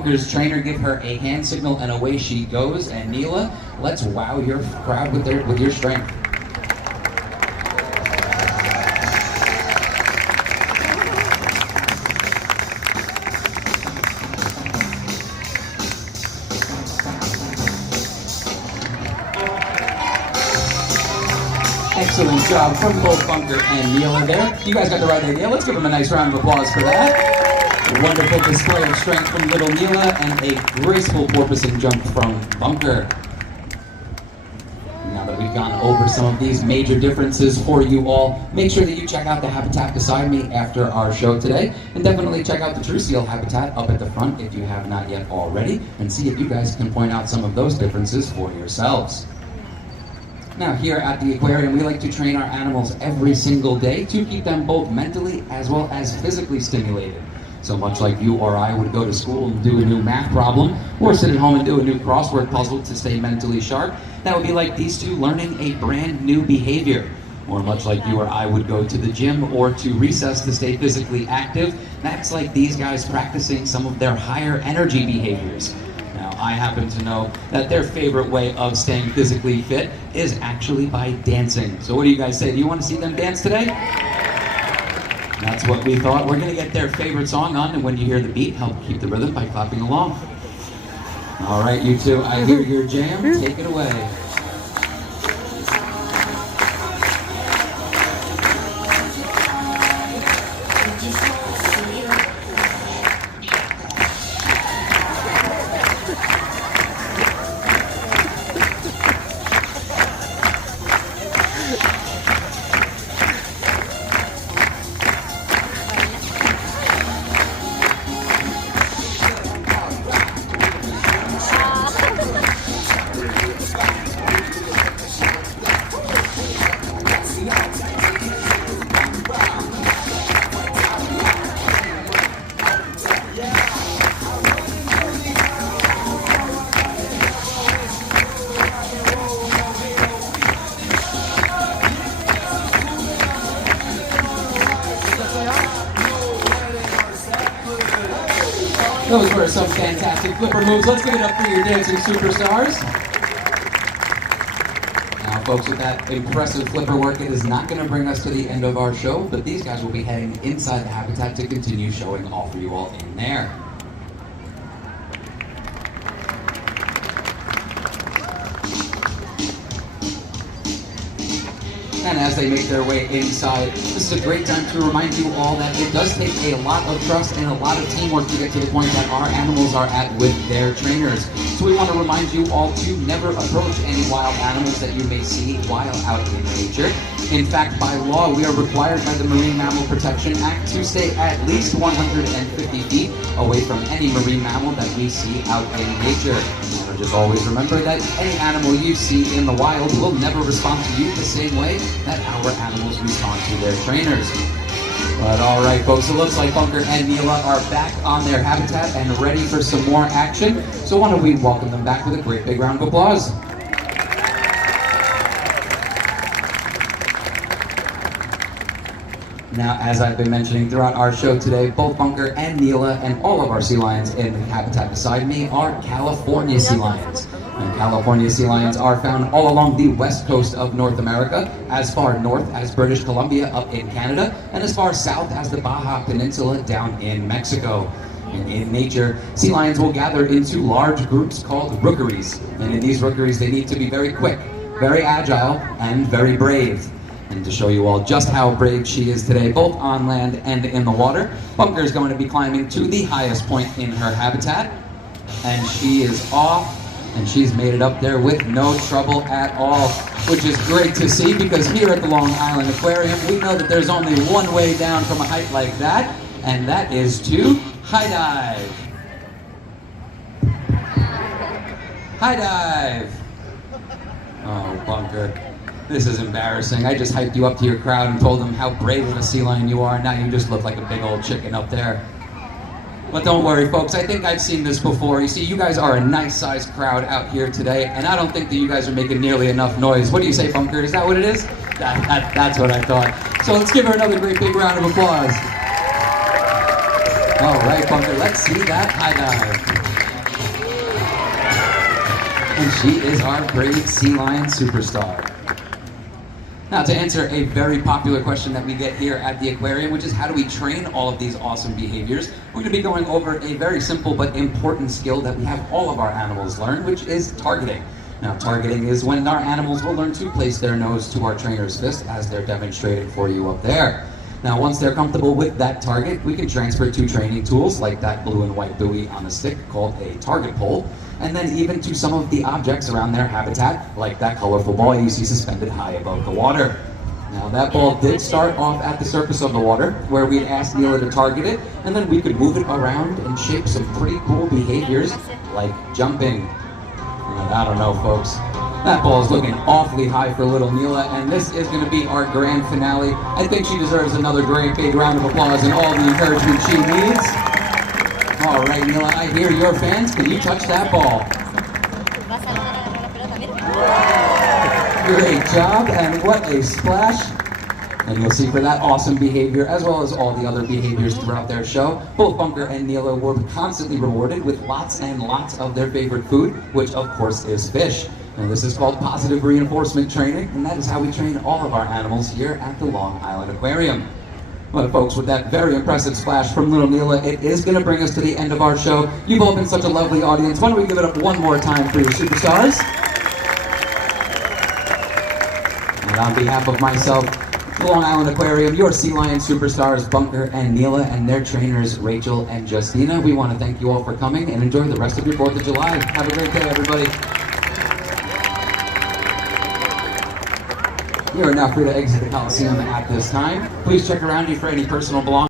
Bunker's trainer give her a hand signal and away she goes. And Neela, let's wow your crowd with your strength. Excellent job from both Bunker and Neela there. You guys got the right idea. Let's give them a nice round of applause for that. A wonderful display of strength from little Neela and a graceful porpoising jump from Bunker. Now that we've gone over some of these major differences for you all, make sure that you check out the habitat beside me after our show today, and definitely check out the true seal habitat up at the front if you have not yet already, and see if you guys can point out some of those differences for yourselves. Now here at the aquarium, we like to train our animals every single day to keep them both mentally as well as physically stimulated. So much like you or I would go to school and do a new math problem, or sit at home and do a new crossword puzzle to stay mentally sharp, that would be like these two learning a brand new behavior. Or much like you or I would go to the gym or to recess to stay physically active, that's like these guys practicing some of their higher energy behaviors. Now, I happen to know that their favorite way of staying physically fit is actually by dancing. So what do you guys say? Do you want to see them dance today? That's what we thought. We're going to get their favorite song on, and when you hear the beat, help keep the rhythm by clapping along. All right, you two, I hear your jam. Take it away. Those were some fantastic flipper moves. Let's give it up for your dancing superstars. Now, folks, with that impressive flipper work, it is not going to bring us to the end of our show, but these guys will be heading inside the habitat to continue showing off for you all in there. And as they make their way inside, this is a great time to remind you all that it does take a lot of trust and a lot of teamwork to get to the point that our animals are at with their trainers. So we want to remind you all to never approach any wild animals that you may see while out in nature. In fact, by law, we are required by the Marine Mammal Protection Act to stay at least 150 feet away from any marine mammal that we see out in nature. So just always remember that any animal you see in the wild will never respond to you the same way that our animals respond to their trainers. But all right, folks, it looks like Bunker and Neela are back on their habitat and ready for some more action. So why don't we welcome them back with a great big round of applause. Now, as I've been mentioning throughout our show today, both Bunker and Neela and all of our sea lions in the habitat beside me are California sea lions. And California sea lions are found all along the west coast of North America, as far north as British Columbia up in Canada, and as far south as the Baja Peninsula down in Mexico. And in nature, sea lions will gather into large groups called rookeries. And in these rookeries, they need to be very quick, very agile, and very brave. And to show you all just how brave she is today, both on land and in the water, Bunker is going to be climbing to the highest point in her habitat. And she is off, and she's made it up there with no trouble at all, which is great to see, because here at the Long Island Aquarium, we know that there's only one way down from a height like that, and that is to high dive. High dive. Oh, Bunker. This is embarrassing. I just hyped you up to your crowd and told them how brave of a sea lion you are, and now you just look like a big old chicken up there. But don't worry, folks, I think I've seen this before. You see, you guys are a nice-sized crowd out here today, and I don't think that you guys are making nearly enough noise. What do you say, Bunker? Is that what it is? That's what I thought. So let's give her another great big round of applause. All right, Bunker, let's see that high dive. And she is our brave sea lion superstar. Now, to answer a very popular question that we get here at the aquarium, which is how do we train all of these awesome behaviors, we're going to be going over a very simple but important skill that we have all of our animals learn, which is targeting. Now, targeting is when our animals will learn to place their nose to our trainer's fist, as they're demonstrating for you up there. Now, once they're comfortable with that target, we can transfer to training tools like that blue and white buoy on the stick called a target pole, and then even to some of the objects around their habitat, like that colorful ball you see suspended high above the water. Now, that ball did start off at the surface of the water, where we'd asked Neela to target it, and then we could move it around and shape some pretty cool behaviors, like jumping. And I don't know, folks. That ball is looking awfully high for little Neela, and this is going to be our grand finale. I think she deserves another great big round of applause and all the encouragement she needs. All right, Neela, I hear your fans. Can you touch that ball? Great job, and what a splash. And you'll see for that awesome behavior, as well as all the other behaviors throughout their show, both Bunker and Neela were constantly rewarded with lots and lots of their favorite food, which of course is fish. And this is called positive reinforcement training, and that is how we train all of our animals here at the Long Island Aquarium. Well, folks, with that very impressive splash from little Neela, it is going to bring us to the end of our show. You've all been such a lovely audience. Why don't we give it up one more time for your superstars? And on behalf of myself, the Long Island Aquarium, your sea lion superstars, Bunker and Neela, and their trainers, Rachel and Justina, we want to thank you all for coming and enjoy the rest of your 4th of July. Have a great day, everybody. You are now free to exit the Coliseum at this time. Please check around you for any personal belongings.